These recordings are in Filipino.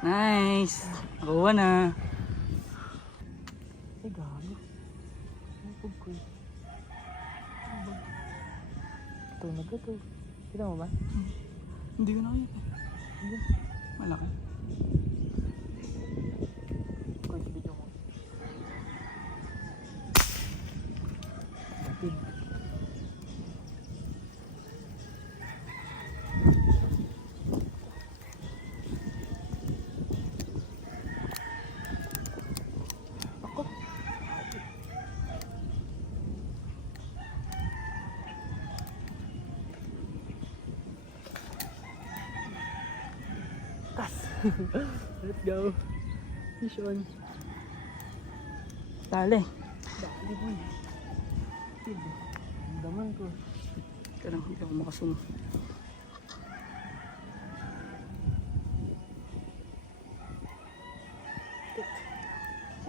Nice. Nakuha na. Ay, gago. Ang pug ko eh. Ito, nagkato. Kita mo ba? Hindi ko nakita. Hindi. Malaki. Kuy, video ko. Batid. Ako. Tas. Let's go. Fish on. Tali. Dali boy. Ang daman ko. Kaya lang, hindi ako makasum.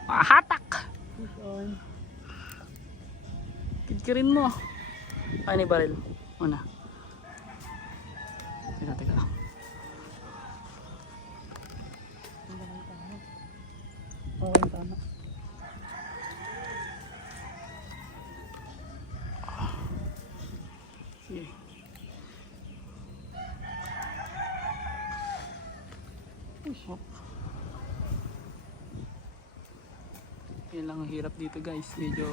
Hatak! Fish on. Kidkirin mo. Ay, ni baril. Una. Teka, teka. Ang daman tama. Okay, tama. Sige. Oh. Yan lang ang hirap dito guys. Medyo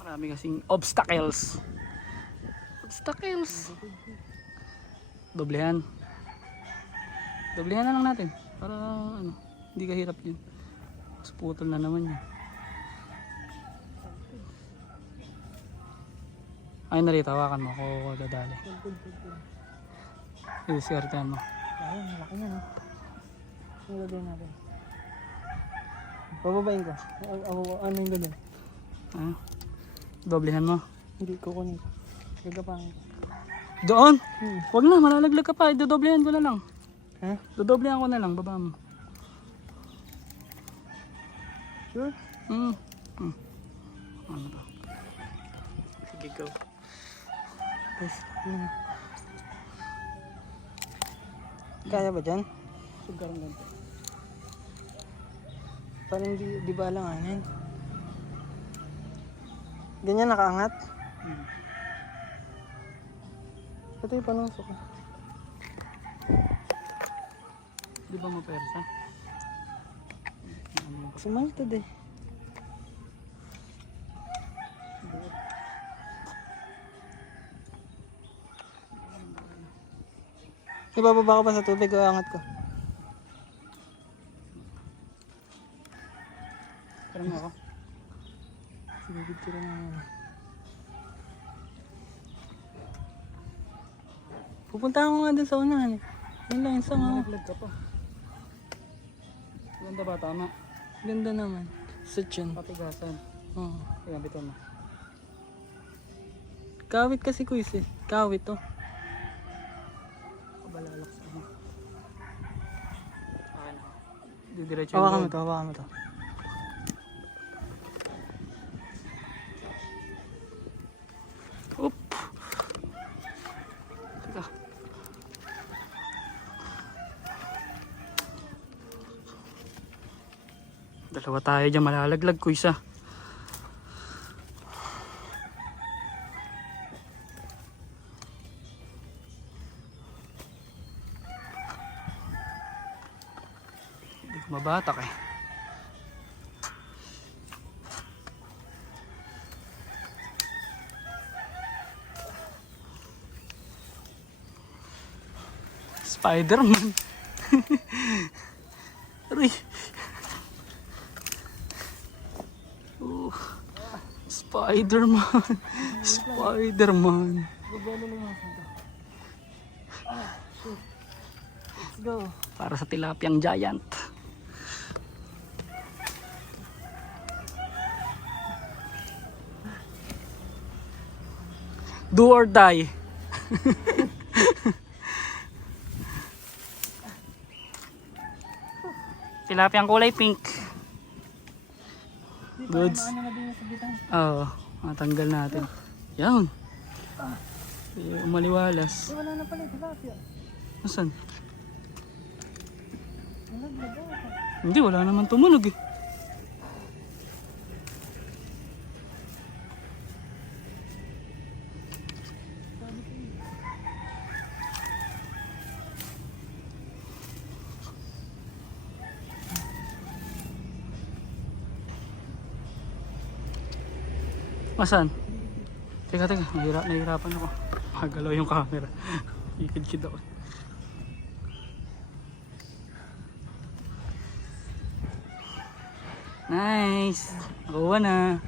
marami kasing obstacles. Obstacles. Doblehan. Doblehan na lang natin. Para ano, hindi ka hirap yun. Mas putol na naman yun. Ay narito, hawakan mo ako dadali. Iliswertehan mo. Ayun, malaki yan eh. Nilagay natin. Bababain ko. Ano yung gano'n? Ano? Doblehan mo. Hindi ko kunin ko. Gagapangin ko. Doon? Wag na, malalaglag ka pa. Dodoblehan ko na lang. Ha? Dodoblehan ko na lang, baba mo. Sure? Ano ba? Sige, go. Yes. Kaya ba dyan? Sugar ng ganito. Parang di ba alanganin? Ganyan nakaangat? Ito yung panusok ko. Di ba mapersa? Sumaltad eh. Ibababa ko pa sa tubig o angat ko? Parang mo ako. Sige, picture na yan. Pupunta ako nga dun sa unahan eh. Yun lang, isang ako. Malaglag ka pa. Ganda ba? Tama. Ganda naman. Set yun. Patigasan. Oo. Kaya bito mo. Kawit kasi kuis eh. Kawit to. Kabalalak sa mo. Okay na. Didiretso yung Hawakan mo road. to, hawakan mo to. Oop! Teka. Dalawa tayo dyan, malalaglag ko isa. Hindi ko mabatak eh. Spider-Man. Aray. Oh. Spider-Man. Spider-Man. Gagano lang ako ito. Shoot. Let's go. Para sa tilapiyang giant. Do or die. Tilapiyang kulay pink. Goods. Ano na din yung sabitan? Oo, matanggal natin. Yan. Umaliwalas. Wala na pala, tilapia. Nasaan? Hindi, wala naman tumunog eh. Masan? Teka, nahihirapan ako. Magalaw yung camera. Ikid-kid ako. Nice! Nakuha na.